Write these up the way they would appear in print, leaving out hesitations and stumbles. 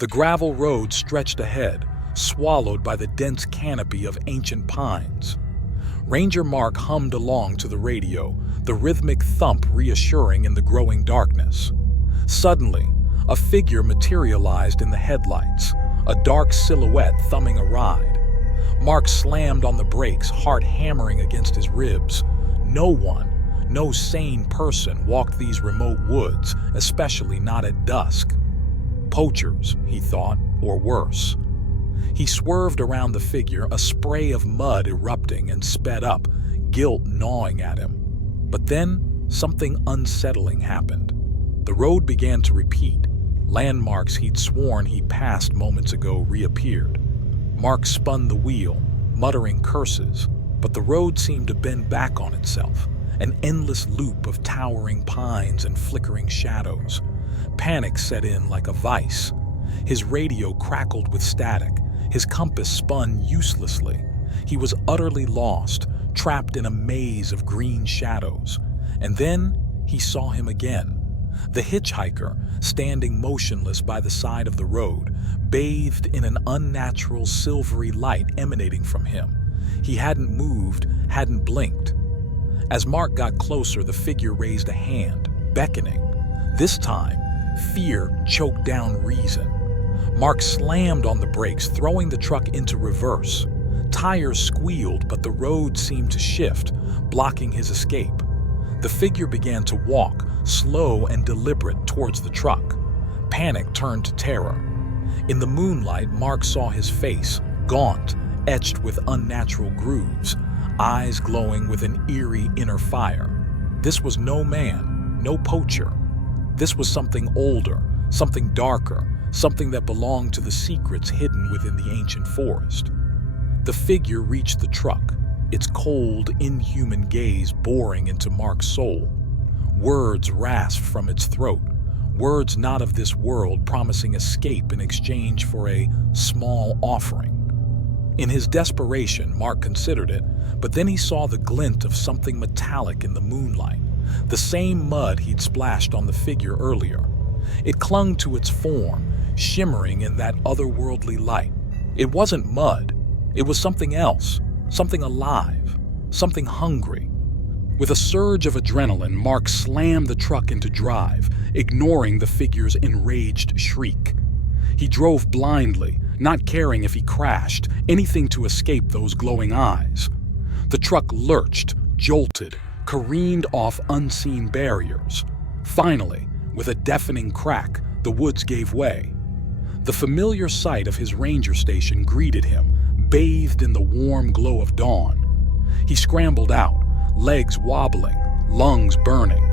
The gravel road stretched ahead, swallowed by the dense canopy of ancient pines. Ranger Mark hummed along to the radio, the rhythmic thump reassuring in the growing darkness. Suddenly, a figure materialized in the headlights, a dark silhouette thumbing a ride. Mark slammed on the brakes, heart hammering against his ribs. No sane person walked these remote woods, especially not at dusk. Poachers, he thought, or worse. He swerved around the figure, a spray of mud erupting, and sped up, guilt gnawing at him. But then, something unsettling happened. The road began to repeat. Landmarks he'd sworn he passed moments ago reappeared. Mark spun the wheel, muttering curses, but the road seemed to bend back on itself, an endless loop of towering pines and flickering shadows. Panic set in like a vice. His radio crackled with static. His compass spun uselessly. He was utterly lost, trapped in a maze of green shadows. And then he saw him again. The hitchhiker, standing motionless by the side of the road, bathed in an unnatural silvery light emanating from him. He hadn't moved, hadn't blinked. As Mark got closer, the figure raised a hand, beckoning. This time, fear choked down reason. Mark slammed on the brakes, throwing the truck into reverse. Tires squealed, but the road seemed to shift, blocking his escape. The figure began to walk, slow and deliberate, towards the truck. Panic turned to terror. In the moonlight, Mark saw his face, gaunt, etched with unnatural grooves, eyes glowing with an eerie inner fire. This was no man, no poacher. This was something older, something darker, something that belonged to the secrets hidden within the ancient forest. The figure reached the truck, its cold, inhuman gaze boring into Mark's soul. Words rasped from its throat, words not of this world, promising escape in exchange for a small offering. In his desperation, Mark considered it, but then he saw the glint of something metallic in the moonlight, the same mud he'd splashed on the figure earlier. It clung to its form, shimmering in that otherworldly light. It wasn't mud. It was something else, something alive, something hungry. With a surge of adrenaline, Mark slammed the truck into drive, ignoring the figure's enraged shriek. He drove blindly, not caring if he crashed, anything to escape those glowing eyes. The truck lurched, jolted, careened off unseen barriers. Finally, with a deafening crack, the woods gave way. The familiar sight of his ranger station greeted him, bathed in the warm glow of dawn. He scrambled out, legs wobbling, lungs burning.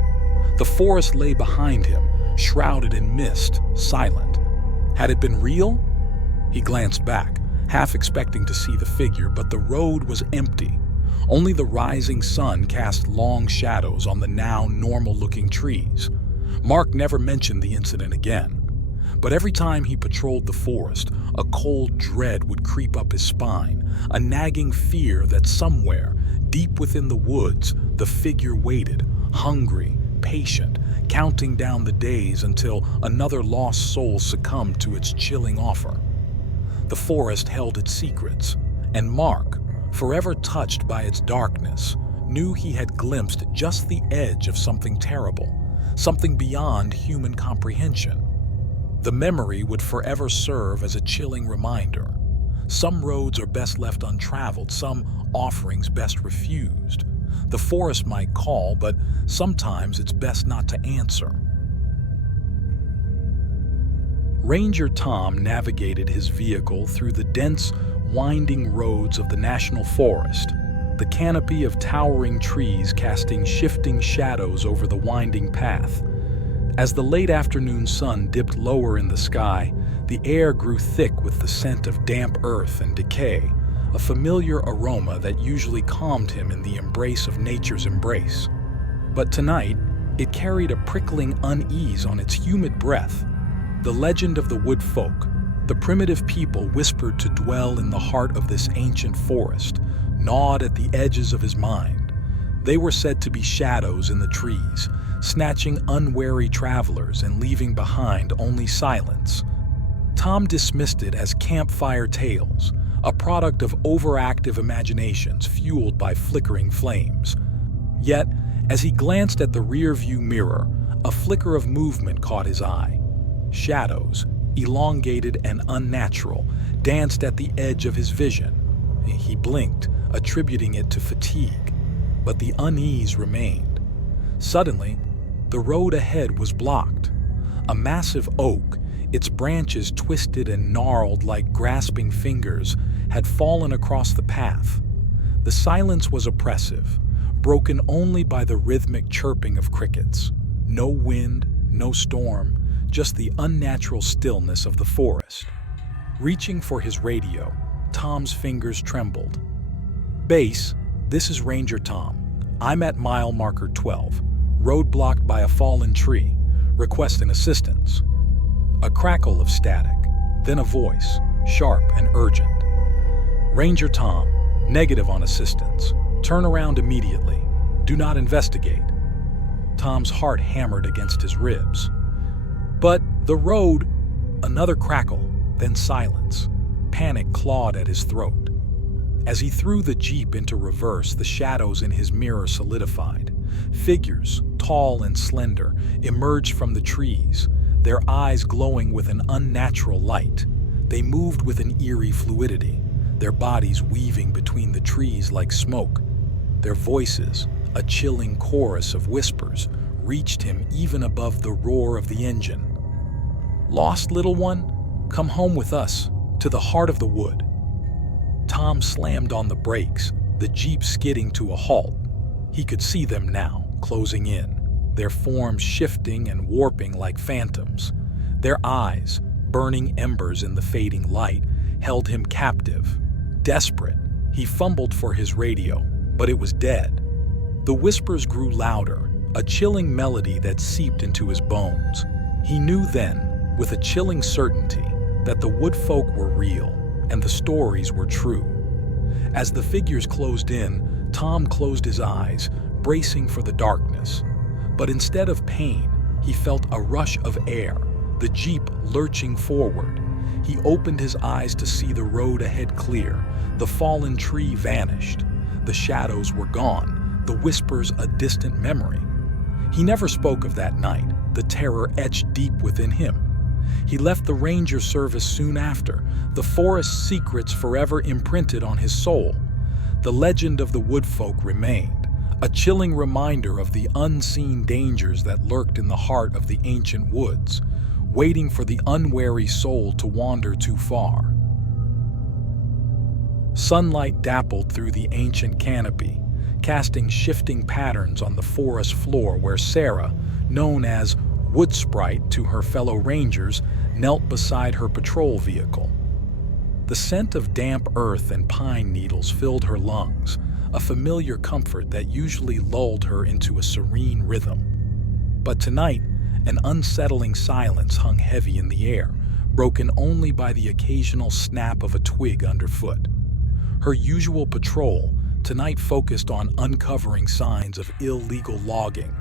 The forest lay behind him, shrouded in mist, silent. Had it been real? He glanced back, half expecting to see the figure, but the road was empty. Only the rising sun cast long shadows on the now normal-looking trees. Mark never mentioned the incident again. But every time he patrolled the forest, a cold dread would creep up his spine, a nagging fear that somewhere, deep within the woods, the figure waited, hungry, patient, counting down the days until another lost soul succumbed to its chilling offer. The forest held its secrets, and Mark, forever touched by its darkness, knew he had glimpsed just the edge of something terrible, something beyond human comprehension. The memory would forever serve as a chilling reminder. Some roads are best left untraveled, some offerings best refused. The forest might call, but sometimes it's best not to answer. Ranger Tom navigated his vehicle through the dense, winding roads of the national forest, the canopy of towering trees casting shifting shadows over the winding path. As the late afternoon sun dipped lower in the sky, the air grew thick with the scent of damp earth and decay, a familiar aroma that usually calmed him in the embrace of nature's embrace. But tonight, it carried a prickling unease on its humid breath. The legend of the wood folk, the primitive people whispered to dwell in the heart of this ancient forest, gnawed at the edges of his mind. They were said to be shadows in the trees, snatching unwary travelers and leaving behind only silence. Tom dismissed it as campfire tales, a product of overactive imaginations fueled by flickering flames. Yet, as he glanced at the rear-view mirror, a flicker of movement caught his eye. Shadows, elongated and unnatural, danced at the edge of his vision. He blinked, attributing it to fatigue, but the unease remained. Suddenly, the road ahead was blocked. A massive oak, its branches twisted and gnarled like grasping fingers, had fallen across the path. The silence was oppressive, broken only by the rhythmic chirping of crickets. No wind, no storm, just the unnatural stillness of the forest. Reaching for his radio, Tom's fingers trembled. "Base, this is Ranger Tom. I'm at mile marker 12, roadblocked by a fallen tree, requesting assistance." A crackle of static, then a voice, sharp and urgent. "Ranger Tom, negative on assistance. Turn around immediately. Do not investigate." Tom's heart hammered against his ribs. But the road, another crackle, then silence. Panic clawed at his throat. As he threw the Jeep into reverse, the shadows in his mirror solidified. Figures, tall and slender, emerged from the trees, their eyes glowing with an unnatural light. They moved with an eerie fluidity, their bodies weaving between the trees like smoke. Their voices, a chilling chorus of whispers, reached him even above the roar of the engine. "Lost, little one? Come home with us, to the heart of the wood." Tom slammed on the brakes, the Jeep skidding to a halt. He could see them now, closing in, their forms shifting and warping like phantoms. Their eyes, burning embers in the fading light, held him captive. Desperate, he fumbled for his radio, but it was dead. The whispers grew louder, a chilling melody that seeped into his bones. He knew then, with a chilling certainty, that the woodfolk were real and the stories were true. As the figures closed in, Tom closed his eyes, bracing for the darkness. But instead of pain, he felt a rush of air, the Jeep lurching forward. He opened his eyes to see the road ahead clear. The fallen tree vanished. The shadows were gone, the whispers a distant memory. He never spoke of that night, the terror etched deep within him. He left the ranger service soon after, the forest's secrets forever imprinted on his soul. The legend of the woodfolk remained, a chilling reminder of the unseen dangers that lurked in the heart of the ancient woods, waiting for the unwary soul to wander too far. Sunlight dappled through the ancient canopy, casting shifting patterns on the forest floor where Sarah, known as Wood Sprite to her fellow rangers, knelt beside her patrol vehicle. The scent of damp earth and pine needles filled her lungs, a familiar comfort that usually lulled her into a serene rhythm. But tonight, an unsettling silence hung heavy in the air, broken only by the occasional snap of a twig underfoot. Her usual patrol, tonight focused on uncovering signs of illegal logging,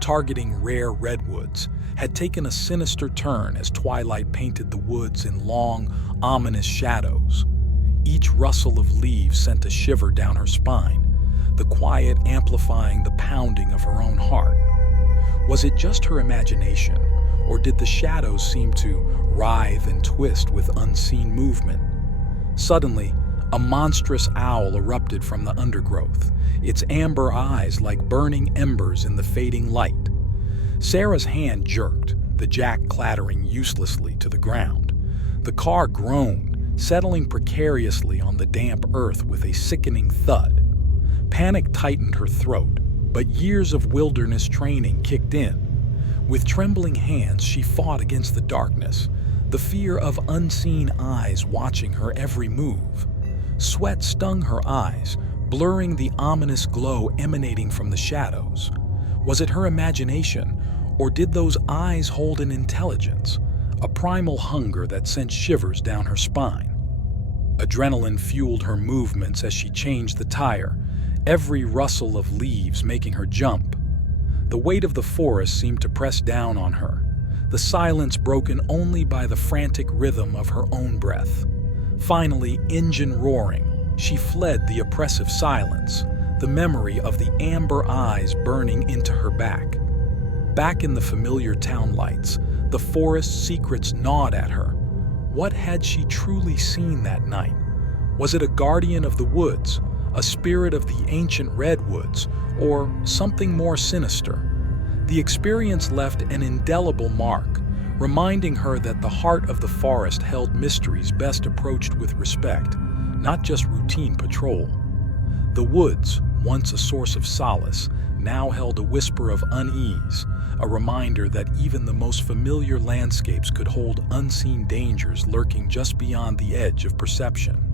targeting rare redwoods, had taken a sinister turn as twilight painted the woods in long, ominous shadows. Each rustle of leaves sent a shiver down her spine, the quiet amplifying the pounding of her own heart. Was it just her imagination, or did the shadows seem to writhe and twist with unseen movement? Suddenly, a monstrous owl erupted from the undergrowth, its amber eyes like burning embers in the fading light. Sarah's hand jerked, the jack clattering uselessly to the ground. The car groaned, settling precariously on the damp earth with a sickening thud. Panic tightened her throat, but years of wilderness training kicked in. With trembling hands, she fought against the darkness, the fear of unseen eyes watching her every move. Sweat stung her eyes, blurring the ominous glow emanating from the shadows. Was it her imagination, or did those eyes hold an intelligence, a primal hunger that sent shivers down her spine? Adrenaline fueled her movements as she changed the tire, every rustle of leaves making her jump. The weight of the forest seemed to press down on her. the silence broken only by the frantic rhythm of her own breath. Finally, engine roaring, she fled the oppressive silence, the memory of the amber eyes burning into her back. Back in the familiar town lights, the forest's secrets gnawed at her. What had she truly seen that night? Was it a guardian of the woods, a spirit of the ancient redwoods, or something more sinister? The experience left an indelible mark, reminding her that the heart of the forest held mysteries best approached with respect, not just routine patrol. The woods, once a source of solace, now held a whisper of unease, a reminder that even the most familiar landscapes could hold unseen dangers lurking just beyond the edge of perception.